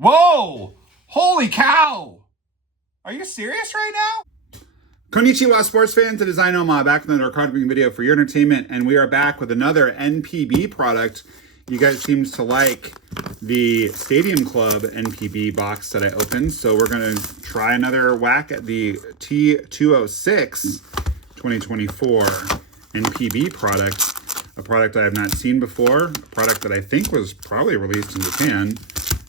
Whoa! Holy cow! Are you serious right now? Konnichiwa, sports fans. It is NOMAH back with another card opening video for your entertainment, and we are back with another NPB product. You guys seem to like the Stadium Club NPB box that I opened, so we're going to try another whack at the T206 2024 NPB product. A product I have not seen before, a product that I think was probably released in Japan.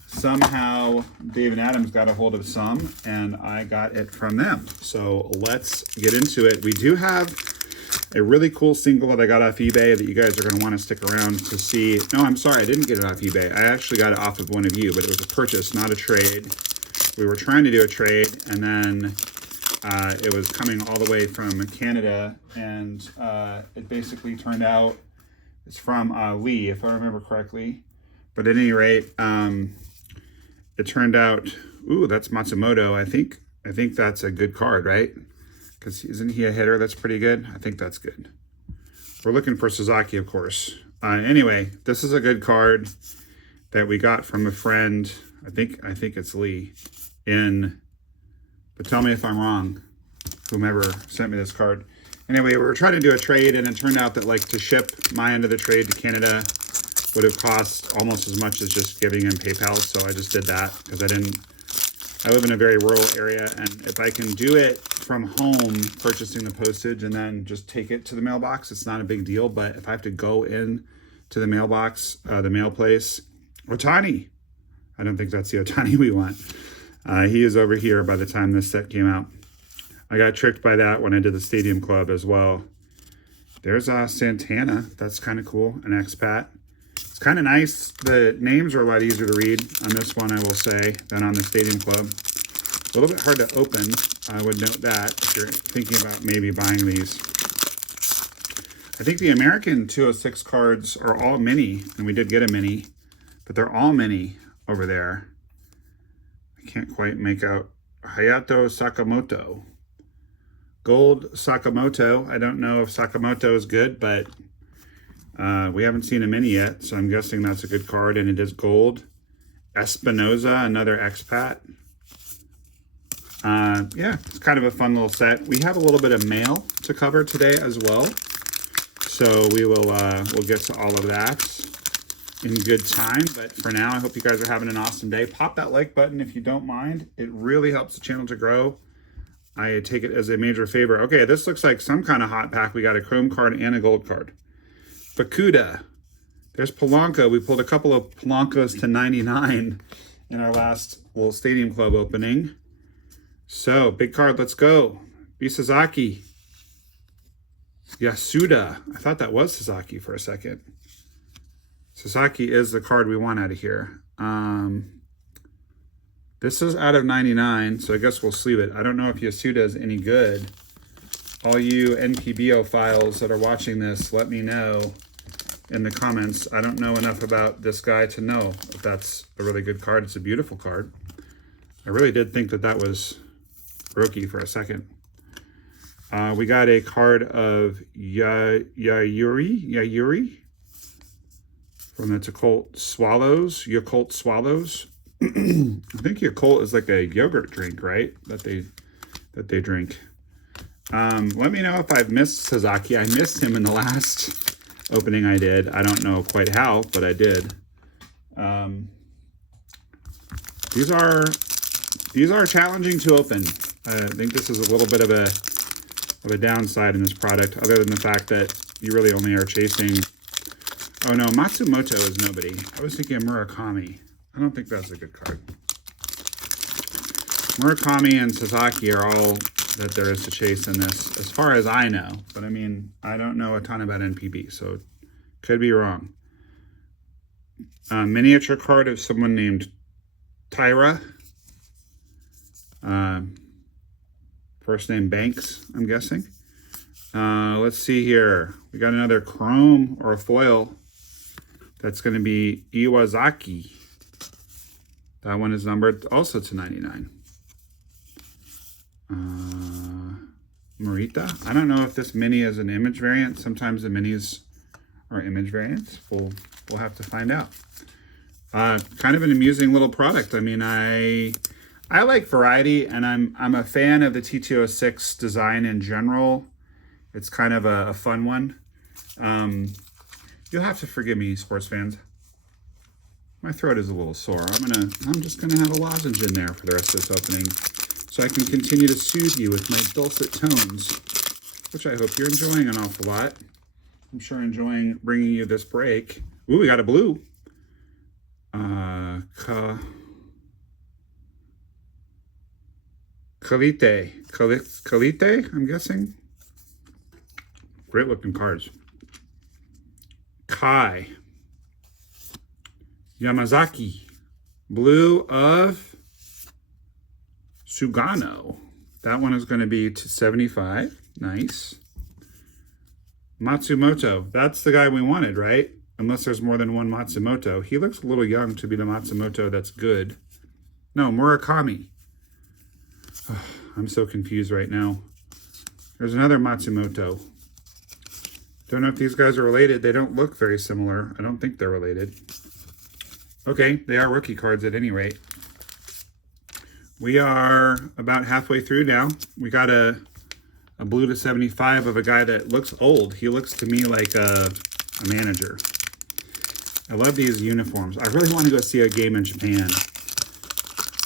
Somehow David Adams got a hold of some and I got it from them. So let's get into it. We do have a really cool single that I got off eBay that you guys are going to want to stick around to see. No, I'm sorry, I didn't get it off eBay. I actually got it off of one of you, but it was a purchase, not a trade. We were trying to do a trade, and then it was coming all the way from Canada, and it basically turned out it's from Lee, if I remember correctly. But at any rate, it turned out, ooh, that's Matsumoto. I think that's a good card, right? Because isn't he a hitter? That's pretty good. I think that's good. We're looking for Sasaki, of course. Anyway, this is a good card that we got from a friend. I think it's Lee. But tell me if I'm wrong, whomever sent me this card. Anyway, we were trying to do a trade, and it turned out that like to ship my end of the trade to Canada would have cost almost as much as just giving him PayPal. So I just did that because I live in a very rural area, and if I can do it from home, purchasing the postage and then just take it to the mailbox, it's not a big deal. But if I have to go in to the mailbox, the mail place, Otani, I don't think that's the Otani we want. He is over here by the time this set came out. I got tricked by that when I did the Stadium Club as well. There's Santana. That's kind of cool. An expat. It's kind of nice. The names are a lot easier to read on this one, I will say, than on the Stadium Club. A little bit hard to open. I would note that if you're thinking about maybe buying these. I think the American 206 cards are all mini, and we did get a mini, but they're all mini over there. I can't quite make out. Hayato Sakamoto. Gold Sakamoto. I don't know if Sakamoto is good, but we haven't seen a mini yet, so I'm guessing that's a good card, and it is gold. Espinoza, another expat. Yeah, it's kind of a fun little set. We have a little bit of mail to cover today as well, so we'll get to all of that in good time. But for now, I hope you guys are having an awesome day. Pop that like button if you don't mind. It really helps the channel to grow. I take it as a major favor. Okay, this looks like some kind of hot pack. We got a chrome card and a gold card. Bakuda. There's Polanco. We pulled a couple of Polancos to 99 in our last little Stadium Club opening. So, big card, let's go. B. Sasaki. Yasuda. I thought that was Sasaki for a second. Sasaki is the card we want out of here. This is out of 99, so I guess we'll sleeve it. I don't know if Yasuda is any good. All you NPBO files that are watching this, let me know in the comments. I don't know enough about this guy to know if that's a really good card. It's a beautiful card. I really did think that that was Roki for a second. We got a card of Yayuri from the Yakult Swallows. Yakult Swallows. I think Yakult is like a yogurt drink, right? That they drink. Let me know if I've missed Sasaki. I missed him in the last opening I did. I don't know quite how, but I did. These are challenging to open. I think this is a little bit of a downside in this product, other than the fact that you really only are chasing. Oh no, Matsumoto is nobody. I was thinking of Murakami. I don't think that's a good card. Murakami and Sasaki are all that there is to chase in this, as far as I know. But I mean, I don't know a ton about NPB, so could be wrong. Miniature card of someone named Tyra. First name Banks, I'm guessing. Let's see here. We got another chrome or a foil. That's going to be Iwazaki. That one is numbered also to 99. Morita. I don't know if this mini is an image variant. Sometimes the minis are image variants. We'll have to find out. Kind of an amusing little product. I mean, I like variety, and I'm a fan of the T206 design in general. It's kind of a fun one. You'll have to forgive me, sports fans. My throat is a little sore. I'm just gonna have a lozenge in there for the rest of this opening, so I can continue to soothe you with my dulcet tones, which I hope you're enjoying an awful lot. I'm sure enjoying bringing you this break. Ooh, we got a blue. Kalite, I'm guessing. Great looking cards. Kai. Yamazaki. Blue of Sugano. That one is going to be to 75. Nice. Matsumoto. That's the guy we wanted, right? Unless there's more than one Matsumoto. He looks a little young to be the Matsumoto that's good. No, Murakami. Oh, I'm so confused right now. There's another Matsumoto. Don't know if these guys are related. They don't look very similar. I don't think they're related. Okay, they are rookie cards at any rate. We are about halfway through now. We got a blue to 75 of a guy that looks old. He looks to me like a manager. I love these uniforms. I really want to go see a game in Japan.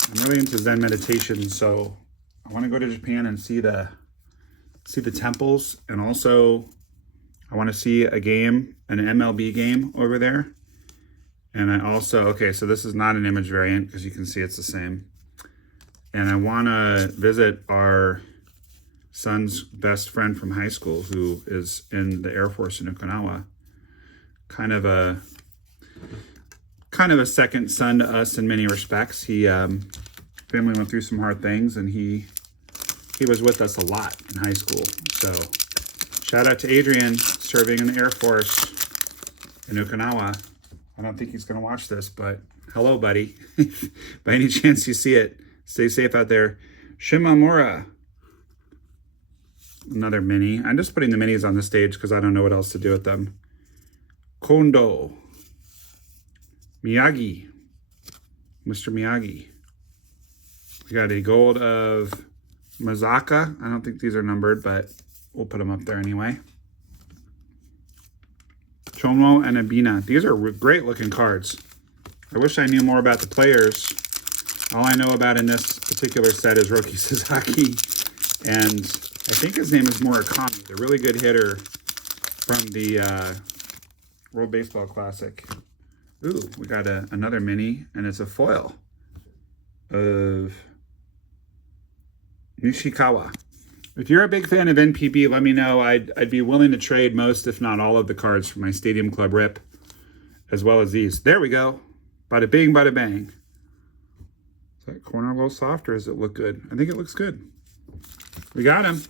I'm really into Zen meditation, so I want to go to Japan and see the temples, and also I want to see a game, an MLB game over there. And I also, okay, so this is not an image variant because you can see it's the same. And I want to visit our son's best friend from high school who is in the Air Force in Okinawa. Kind of a second son to us in many respects. He family went through some hard things, and he was with us a lot in high school. So shout out to Adrian, serving in the Air Force in Okinawa. I don't think he's going to watch this, but hello, buddy. By any chance you see it, stay safe out there. Shimamura. Another mini. I'm just putting the minis on the stage because I don't know what else to do with them. Kondo. Miyagi. Mr. Miyagi. We got a gold of Mazaka. I don't think these are numbered, but we'll put them up there anyway. Chomo and Abina. These are great looking cards. I wish I knew more about the players. All I know about in this particular set is Roki Sasaki, and I think his name is Murakami, the really good hitter from the World Baseball Classic. Ooh, we got another mini, and it's a foil of Nishikawa. If you're a big fan of NPB, let me know. I'd be willing to trade most, if not all, of the cards from my Stadium Club rip, as well as these. There we go. Bada bing, bada bang. Is that corner a little soft, or does it look good? I think it looks good. We got him.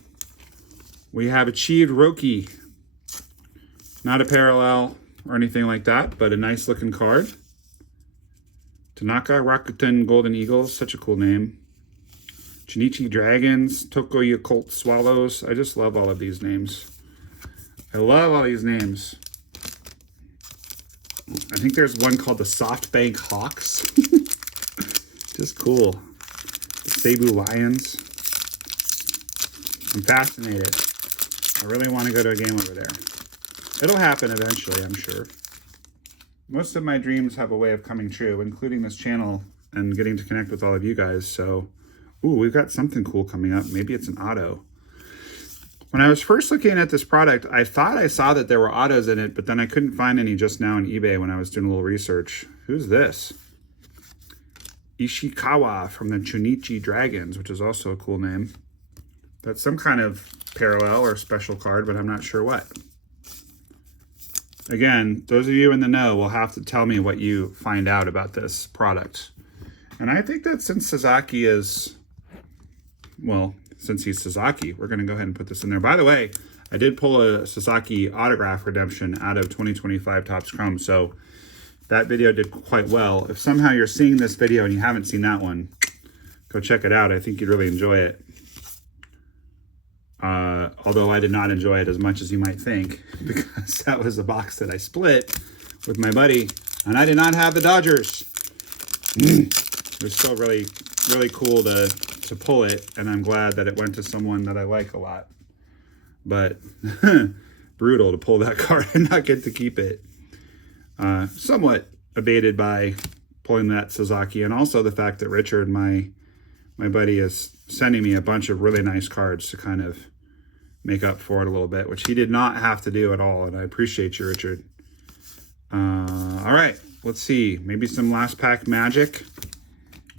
We have achieved Roki. Not a parallel or anything like that, but a nice looking card. Tanaka Rakuten Golden Eagles, such a cool name. Chunichi Dragons, Tokoyo Colt Swallows. I just love all of these names. I love all these names. I think there's one called the SoftBank Hawks. Just cool. The Cebu Lions. I'm fascinated. I really want to go to a game over there. It'll happen eventually, I'm sure. Most of my dreams have a way of coming true, including this channel and getting to connect with all of you guys. So, ooh, we've got something cool coming up. Maybe it's an auto. When I was first looking at this product, I thought I saw that there were autos in it, but then I couldn't find any just now on eBay when I was doing a little research. Who's this? Ishikawa from the Chunichi Dragons, which is also a cool name. That's some kind of parallel or special card, but I'm not sure what. Again, those of you in the know will have to tell me what you find out about this product. And I think that since Sasaki is, well, since he's Sasaki, we're going to go ahead and put this in there. By the way, I did pull a Sasaki autograph redemption out of 2025 Topps Chrome, so that video did quite well. If somehow you're seeing this video and you haven't seen that one, go check it out. I think you'd really enjoy it. Although I did not enjoy it as much as you might think, because that was a box that I split with my buddy, and I did not have the Dodgers. It was still really, really cool to pull it, and I'm glad that it went to someone that I like a lot. But brutal to pull that card and not get to keep it. Somewhat abated by pulling that Sasaki, and also the fact that Richard, my buddy, is sending me a bunch of really nice cards to kind of make up for it a little bit, which he did not have to do at all, and I appreciate you, Richard. All right, let's see. Maybe some last pack magic.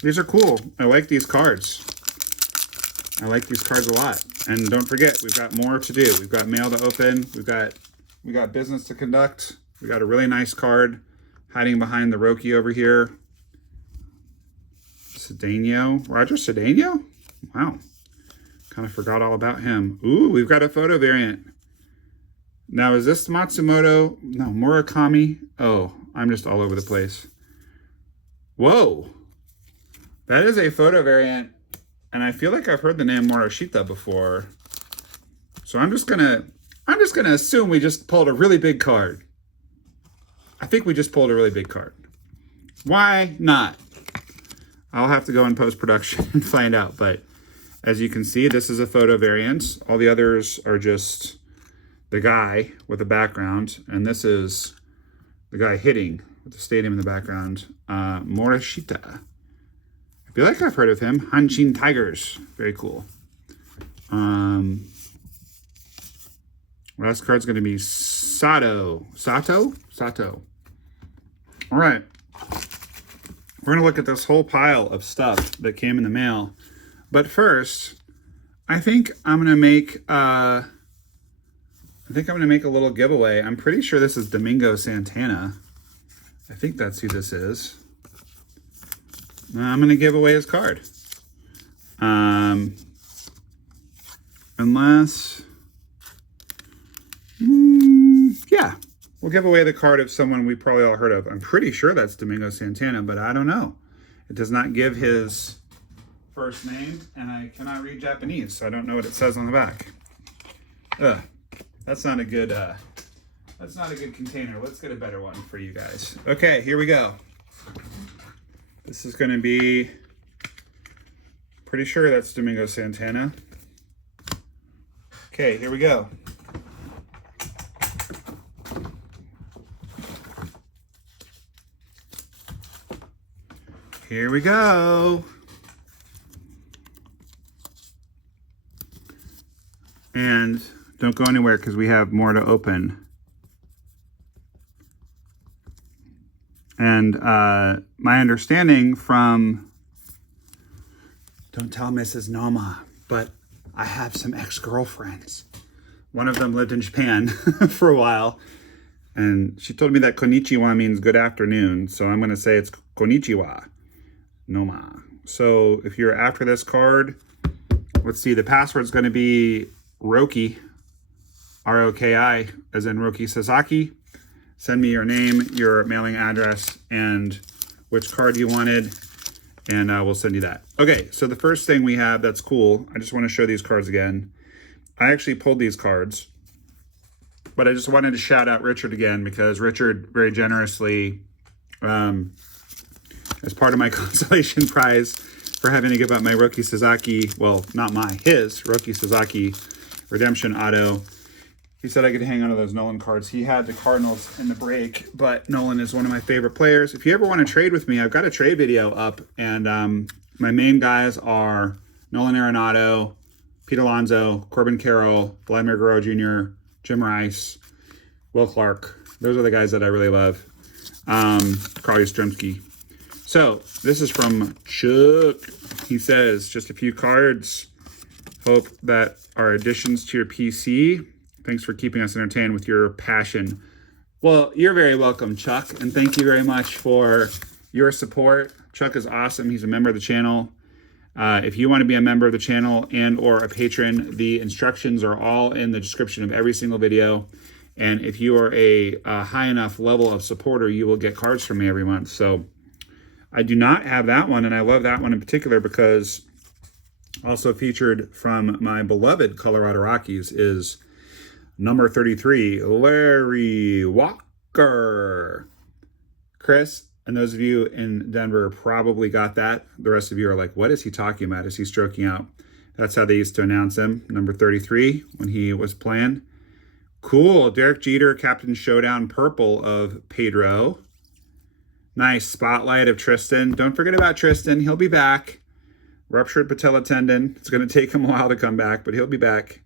These are cool. I like these cards. I like these cards a lot. And don't forget, we've got more to do. We've got mail to open. We got business to conduct. We got a really nice card hiding behind the Roki over here. Cedeno. Roger Cedeno? Wow. Kind of forgot all about him. Ooh, we've got a photo variant. Now, is this Matsumoto? No, Murakami. Oh, I'm just all over the place. Whoa. That is a photo variant. And I feel like I've heard the name Morishita before. So I'm just gonna assume we just pulled a really big card. I think we just pulled a really big card. Why not? I'll have to go in post-production and find out. But as you can see, this is a photo variant. All the others are just the guy with the background. And this is the guy hitting with the stadium in the background. Morishita. I feel like I've heard of him. Hanshin Tigers. Very cool. Last card's going to be Sato. Sato? All right. We're going to look at this whole pile of stuff that came in the mail. But first, I think I'm going to make a little giveaway. I'm pretty sure this is Domingo Santana. I think that's who this is. I'm going to give away his card. Unless... yeah. We'll give away the card of someone we probably all heard of. I'm pretty sure that's Domingo Santana, but I don't know. It does not give his first name, and I cannot read Japanese, so I don't know what it says on the back. Ugh. That's not a good container. Let's get a better one for you guys. Okay, here we go. This is going to be, pretty sure that's Domingo Santana. Okay, here we go. Here we go. And don't go anywhere because we have more to open. And my understanding from, don't tell Mrs. Noma, but I have some ex-girlfriends. One of them lived in Japan for a while. And she told me that konnichiwa means good afternoon. So I'm going to say it's konnichiwa. Noma. So if you're after this card, let's see, the password's going to be Roki, R-O-K-I, as in Roki Sasaki. Send me your name, your mailing address, and which card you wanted, and we'll send you that. Okay, so the first thing we have that's cool, I just want to show these cards again. I actually pulled these cards, but I just wanted to shout out Richard again because Richard very generously, as part of my consolation prize for having to give out my Roki Sasaki, well, not his Roki Sasaki redemption auto, he said I could hang on to those Nolan cards. He had the Cardinals in the break, but Nolan is one of my favorite players. If you ever want to trade with me, I've got a trade video up, and my main guys are Nolan Arenado, Pete Alonso, Corbin Carroll, Vladimir Guerrero Jr., Jim Rice, Will Clark. Those are the guys that I really love. Carl Yastrzemski. So this is from Chuck. He says, just a few cards. Hope that are additions to your PC. Thanks for keeping us entertained with your passion. Well, you're very welcome, Chuck. And thank you very much for your support. Chuck is awesome. He's a member of the channel. If you want to be a member of the channel and or a patron, the instructions are all in the description of every single video. And if you are a high enough level of supporter, you will get cards from me every month. So I do not have that one, and I love that one in particular because also featured from my beloved Colorado Rockies is number 33, Larry Walker. Chris, And those of you in Denver probably got that. The rest of you are like, what is he talking about? Is he stroking out? That's how they used to announce him, number 33, when he was playing. Cool. Derek Jeter, Captain Showdown purple of Pedro. Nice spotlight of Tristan. Don't forget about Tristan. He'll be back. Ruptured patella tendon. It's going to take him a while to come back, but he'll be back.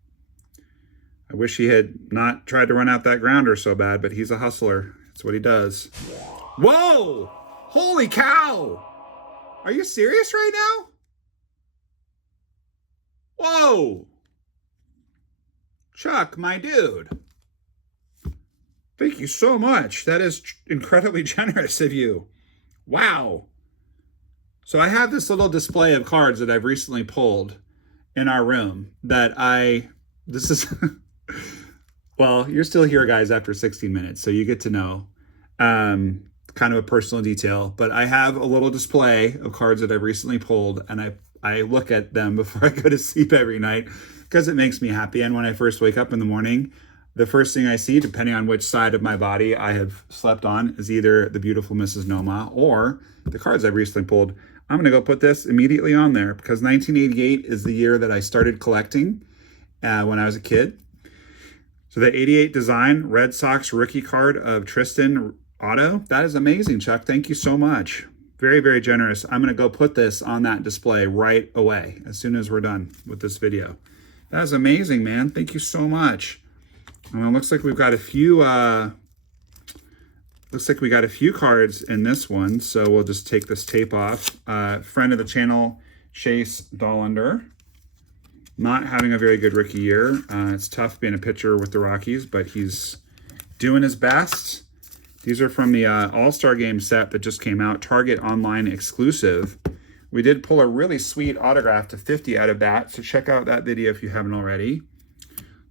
I wish he had not tried to run out that grounder so bad, but he's a hustler. That's what he does. Whoa! Holy cow! Are you serious right now? Whoa! Chuck, my dude. Thank you so much. That is incredibly generous of you. Wow. So I have this little display of cards that I've recently pulled in our room that this is, well, you're still here, guys, after 16 minutes, so you get to know kind of a personal detail. But I have a little display of cards that I've recently pulled, and I look at them before I go to sleep every night because it makes me happy. And when I first wake up in the morning, the first thing I see, depending on which side of my body I have slept on, is either the beautiful Mrs. NOMAH or the cards I've recently pulled. I'm going to go put this immediately on there because 1988 is the year that I started collecting when I was a kid. So the 88 design Red Sox rookie card of Tristan Otto. That is amazing, Chuck. Thank you so much. Very, very generous. I'm going to go put this on that display right away as soon as we're done with this video. That is amazing, man. Thank you so much. And it looks like we've got a few cards in this one, so we'll just take this tape off. Friend of the channel, Chase Dollander, not having a very good rookie year. It's tough being a pitcher with the Rockies, but he's doing his best. These are from the All-Star Game set that just came out, Target Online exclusive. We did pull a really sweet autograph to 50 out of that, so check out that video if you haven't already.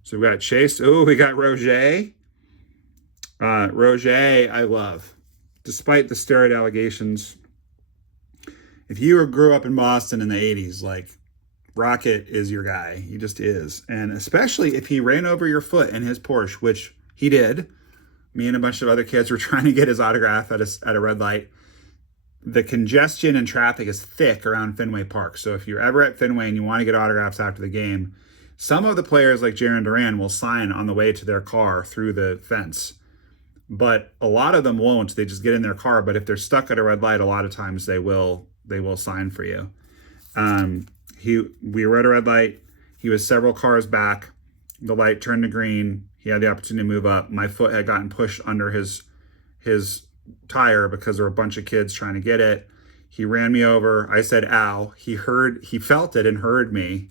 So we got Chase. Oh, we got Roger. Roger, I love. Despite the steroid allegations, if you grew up in Boston in the 80s, like, Rocket is your guy. He just is. And especially if he ran over your foot in his Porsche, which he did. Me and a bunch of other kids were trying to get his autograph at a red light. The congestion and traffic is thick around Fenway Park. So if you're ever at Fenway and you want to get autographs after the game, some of the players like Jaron Duran will sign on the way to their car through the fence. But a lot of them won't. They just get in their car. But if they're stuck at a red light, a lot of times they will sign for you. We were at a red light. He was several cars back. The light turned to green. He had the opportunity to move up. My foot had gotten pushed under his tire because there were a bunch of kids trying to get it. He ran me over. I said, ow. He felt it and heard me.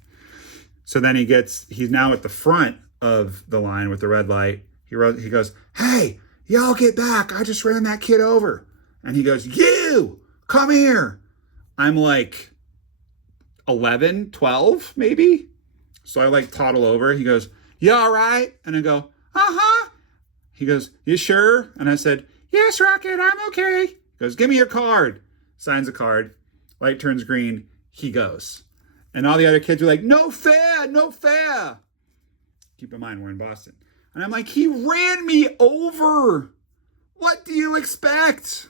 So then he's now at the front of the line with the red light. He goes, hey, y'all get back. I just ran that kid over. And he goes, you, come here. I'm like 11, 12, maybe. So I like toddle over. He goes, you all right? And I go, uh-huh. He goes, you sure? And I said, yes, Rocket, I'm okay. He goes, give me your card. Signs a card. Light turns green. He goes. And all the other kids were like, no fair, no fair. Keep in mind, we're in Boston. And I'm like, he ran me over. What do you expect?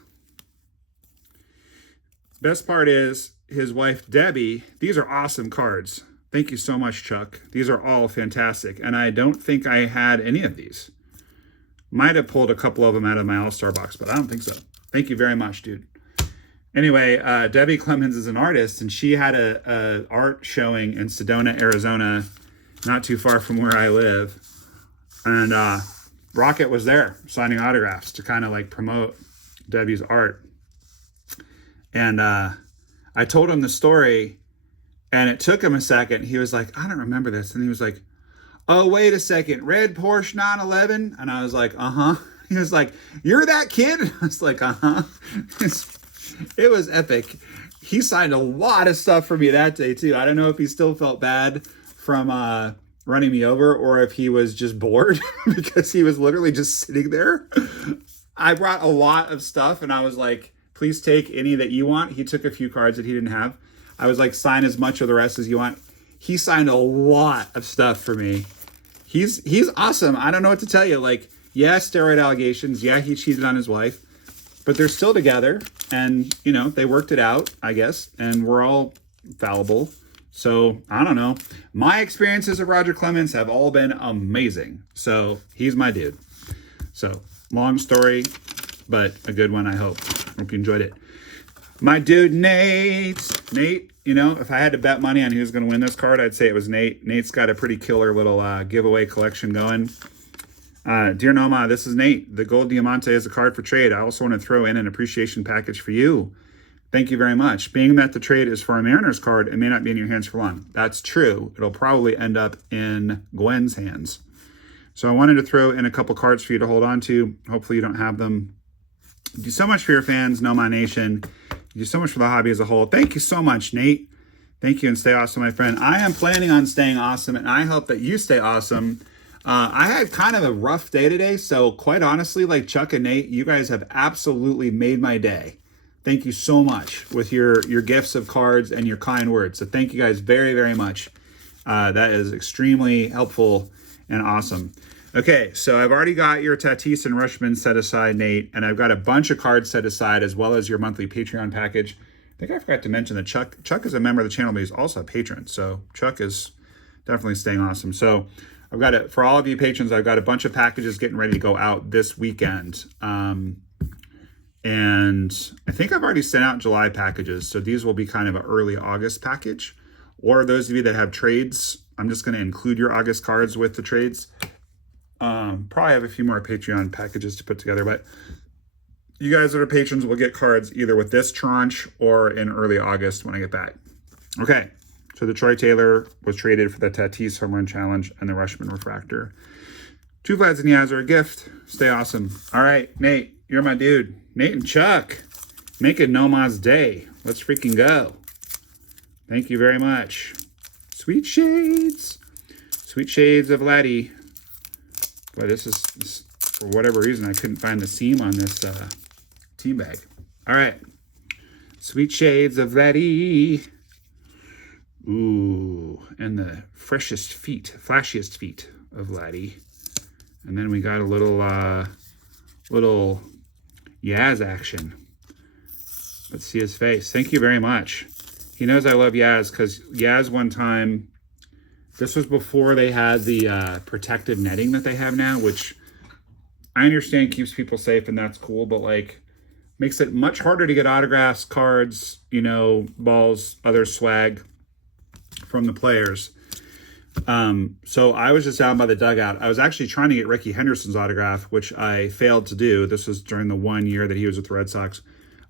Best part is his wife, Debbie. These are awesome cards. Thank you so much, Chuck. These are all fantastic. And I don't think I had any of these. Might have pulled a couple of them out of my All-Star box, but I don't think so. Thank you very much, dude. Anyway, Debbie Clemens is an artist, and she had a art showing in Sedona, Arizona, not too far from where I live. And Rocket was there signing autographs to kind of like promote Debbie's art. And I told him the story, and it took him a second. He was like, I don't remember this. And he was like, oh, wait a second, red Porsche 911? And I was like, uh-huh. He was like, you're that kid? I was like, uh-huh. It was epic. He signed a lot of stuff for me that day, too. I don't know if he still felt bad from running me over or if he was just bored because he was literally just sitting there. I brought a lot of stuff, and I was like, please take any that you want. He took a few cards that he didn't have. I was like, sign as much of the rest as you want. He signed a lot of stuff for me. He's awesome. I don't know what to tell you. Like, yeah, steroid allegations. Yeah, he cheated on his wife. but they're still together, and, you know, they worked it out, I guess, and we're all fallible. So, I don't know. My experiences of Roger Clemens have all been amazing. So, he's my dude. So, long story, but a good one, I hope. Hope you enjoyed it. My dude, Nate. Nate, you know, if I had to bet money on who's going to win this card, I'd say it was Nate. Nate's got a pretty killer little giveaway collection going. Dear NOMAH, this is Nate. The Gold Diamante is a card for trade. I also want to throw in an appreciation package for you. Thank you very much. Being that the trade is for a Mariners card, it may not be in your hands for long. That's true. It'll probably end up in Gwen's hands. So I wanted to throw in a couple cards for you to hold on to. Hopefully you don't have them. You do so much for your fans, NOMAH Nation. You do so much for the hobby as a whole. Thank you so much, Nate. Thank you, and stay awesome, my friend. I am planning on staying awesome, and I hope that you stay awesome. I had kind of a rough day today, so quite honestly, like Chuck and Nate, you guys have absolutely made my day. Thank you so much with your gifts of cards and your kind words. So thank you guys very, very much. That is extremely helpful and awesome. Okay, so I've already got your Tatis and Rushman set aside, Nate, and I've got a bunch of cards set aside as well as your monthly Patreon package. I think I forgot to mention that Chuck is a member of the channel, but he's also a patron. So Chuck is definitely staying awesome. So I've got it for all of you patrons. I've got a bunch of packages getting ready to go out this weekend. And I think I've already sent out July packages. So these will be kind of an early August package. Or those of you that have trades, I'm just going to include your August cards with the trades. Probably have a few more Patreon packages to put together. But you guys that are patrons will get cards either with this tranche or in early August when I get back. Okay. So the Troy Taylor was traded for the Tatis Home Run Challenge and the Rushman Refractor. 2 Vlads and Yaz are a gift. Stay awesome. All right, Nate, you're my dude. Nate and Chuck, making NOMAH's day. Let's freaking go. Thank you very much. Sweet shades. Sweet shades of Laddie. Boy, this is, for whatever reason, I couldn't find the seam on this team bag. All right. Sweet shades of Laddie. Ooh, and the freshest feet, flashiest feet of Laddie. And then we got a little Yaz action. Let's see his face. Thank you very much. He knows I love Yaz because Yaz one time, this was before they had the protective netting that they have now, which I understand keeps people safe and that's cool, but like makes it much harder to get autographs, cards, you know, balls, other swag from the players. So I was just down by the dugout. I was actually trying to get Ricky Henderson's autograph, which I failed to do. This was during the 1 year that he was with the Red Sox.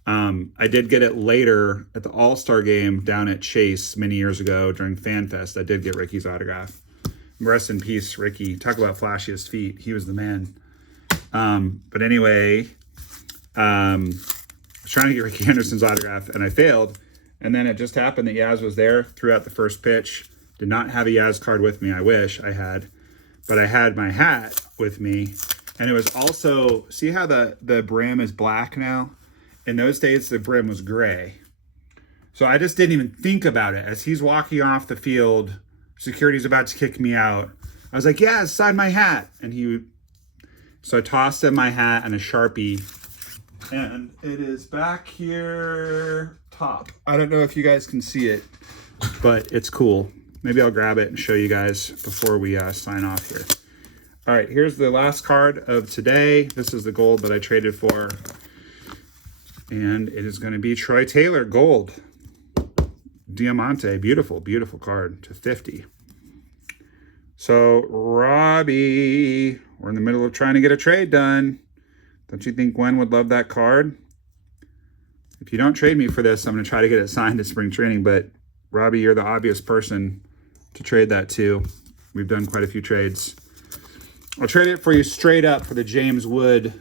I did get it later at the All-Star game down at Chase many years ago during FanFest. I did get Ricky's autograph. Rest in peace, Ricky. Talk about flashiest feet. He was the man. But anyway, I was trying to get Ricky Henderson's autograph and I failed. And then it just happened that Yaz was there throughout the first pitch. Did not have a Yaz card with me. I wish I had. But I had my hat with me. And it was also, see how the brim is black now? In those days, the brim was gray. So I just didn't even think about it. As he's walking off the field, security's about to kick me out. I was like, Yaz, sign my hat. So I tossed him my hat and a Sharpie. And it is back here top. I don't know if you guys can see it, but it's cool. Maybe I'll grab it and show you guys before we sign off here. All right, here's the last card of today. This is the gold that I traded for. And it is going to be Troy Taylor gold. Diamante, beautiful, beautiful card to 50. So, Robbie, we're in the middle of trying to get a trade done. Don't you think Gwen would love that card? If you don't trade me for this, I'm going to try to get it signed at spring training. But, Robbie, you're the obvious person to trade that to. We've done quite a few trades. I'll trade it for you straight up for the James Wood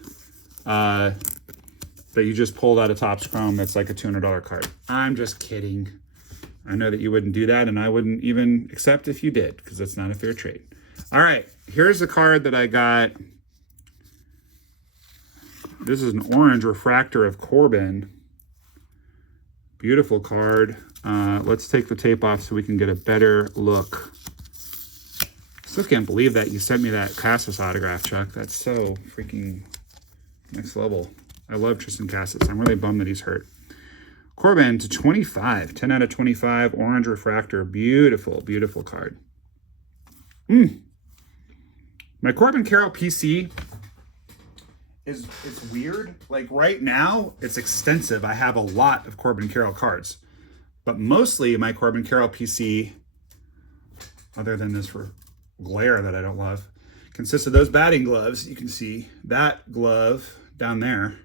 that you just pulled out of Topps Chrome. That's like a $200 card. I'm just kidding. I know that you wouldn't do that, and I wouldn't even accept if you did, because that's not a fair trade. All right, here's the card that I got. This is an orange refractor of Corbin. Beautiful card. Let's take the tape off so we can get a better look. Still can't believe that you sent me that Casas autograph, Chuck. That's so freaking next level. I love Tristan Cassis. I'm really bummed that he's hurt. Corbin to 25. 10 out of 25. Orange refractor. Beautiful, beautiful card. My Corbin Carroll PC it's weird. Like right now, it's extensive. I have a lot of Corbin Carroll cards. But mostly my Corbin Carroll PC, other than this for glare that I don't love, consists of those batting gloves. You can see that glove down there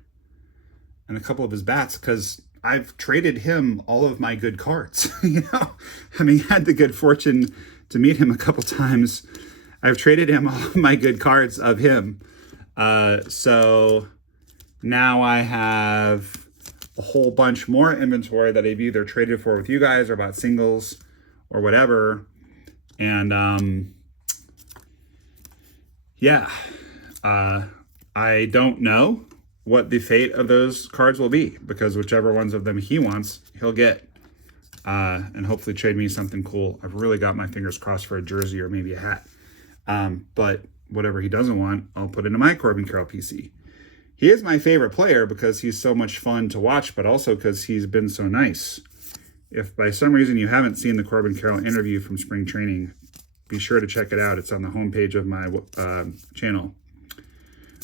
and a couple of his bats, because I've traded him all of my good cards. You know, I mean, I had the good fortune to meet him a couple times. I've traded him all of my good cards of him. So now I have a whole bunch more inventory that I've either traded for with you guys or bought singles or whatever. And yeah, I don't know what the fate of those cards will be, because whichever ones of them he wants, he'll get. And hopefully trade me something cool. I've really got my fingers crossed for a jersey or maybe a hat. But whatever he doesn't want, I'll put into my Corbin Carroll PC. He is my favorite player because he's so much fun to watch, but also because he's been so nice. If by some reason you haven't seen the Corbin Carroll interview from spring training, be sure to check it out. It's on the homepage of my channel.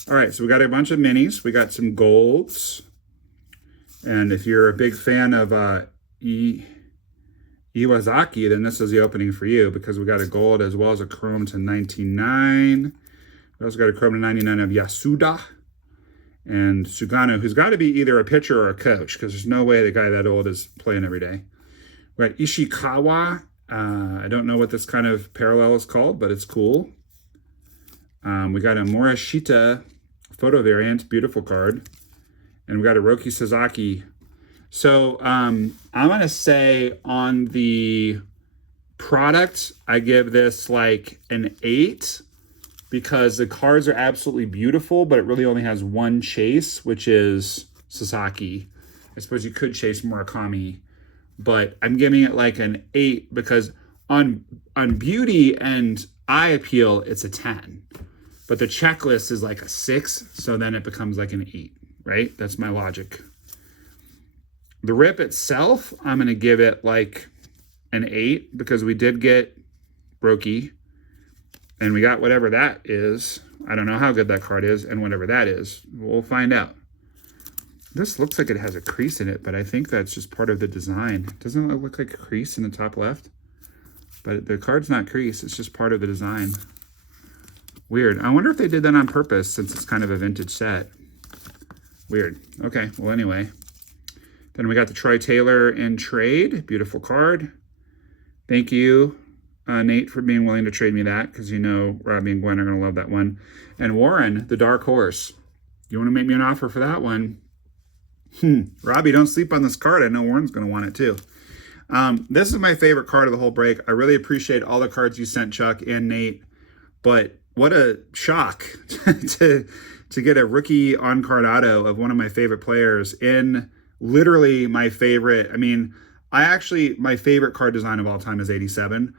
All right, so we got a bunch of minis. We got some golds. And if you're a big fan of Iwasaki, then this is the opening for you, because we got a gold as well as a chrome to 99. We also got a chrome to 99 of Yasuda and Sugano, who's got to be either a pitcher or a coach, because there's no way the guy that old is playing every day. We got Ishikawa. I don't know what this kind of parallel is called, but it's cool. We got a Morishita photo variant, beautiful card. And we got a Roki Sasaki. So I'm going to say on the product, I give this like an 8, because the cards are absolutely beautiful, but it really only has one chase, which is Sasaki. I suppose you could chase Murakami, but I'm giving it like an 8 because on beauty and eye appeal, it's a 10. But the checklist is like a 6, so then it becomes like an 8, right? That's my logic. The rip itself, I'm going to give it like an 8 because we did get Roki, and we got whatever that is. I don't know how good that card is, and whatever that is, we'll find out. This looks like it has a crease in it, but I think that's just part of the design. Doesn't it look like a crease in the top left? But the card's not creased, it's just part of the design. Weird. I wonder if they did that on purpose, since it's kind of a vintage set. Weird. Okay, well anyway. Then we got the Troy Taylor in trade. Beautiful card. Thank you, Nate, for being willing to trade me that, because you know Robbie and Gwen are going to love that one. And Warren, the Dark Horse. You want to make me an offer for that one? Robbie, don't sleep on this card. I know Warren's going to want it too. This is my favorite card of the whole break. I really appreciate all the cards you sent, Chuck and Nate. But what a shock to get a rookie on-card auto of one of my favorite players in literally my favorite. I mean, my favorite card design of all time is 87.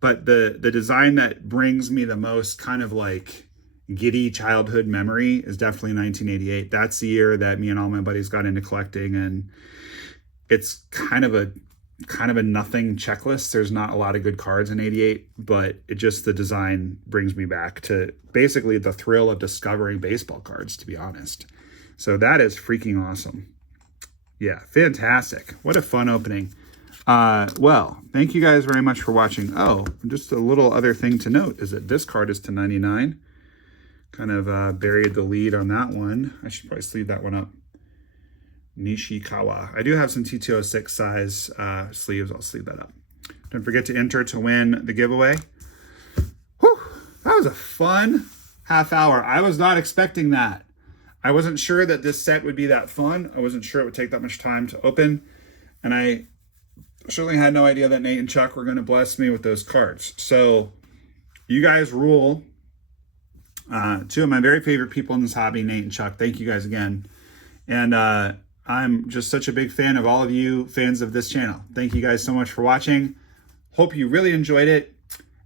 But the design that brings me the most kind of like giddy childhood memory is definitely 1988. That's the year that me and all my buddies got into collecting, and it's kind of a nothing checklist. There's not a lot of good cards in 88, but the design brings me back to basically the thrill of discovering baseball cards, to be honest. So that is freaking awesome. Yeah, fantastic. What a fun opening. Well, thank you guys very much for watching. Oh, just a little other thing to note is that this card is to 99. Kind of buried the lead on that one. I should probably sleeve that one up. Nishikawa. I do have some T206 size sleeves. I'll sleeve that up. Don't forget to enter to win the giveaway. Whew, that was a fun half hour. I was not expecting that. I wasn't sure that this set would be that fun. I wasn't sure it would take that much time to open. And I certainly had no idea that Nate and Chuck were going to bless me with those cards. So you guys rule. Two of my very favorite people in this hobby, Nate and Chuck. Thank you guys again. And I'm just such a big fan of all of you fans of this channel. Thank you guys so much for watching. Hope you really enjoyed it.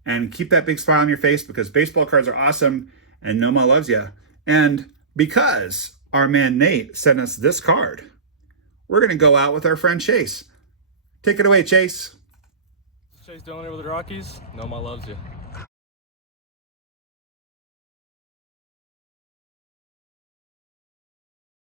And keep that big smile on your face, because baseball cards are awesome and NOMAH loves you. And because our man Nate sent us this card. We're going to go out with our friend Chase. Take it away, Chase. Chase Dillon here with the Rockies. NOMAH loves you.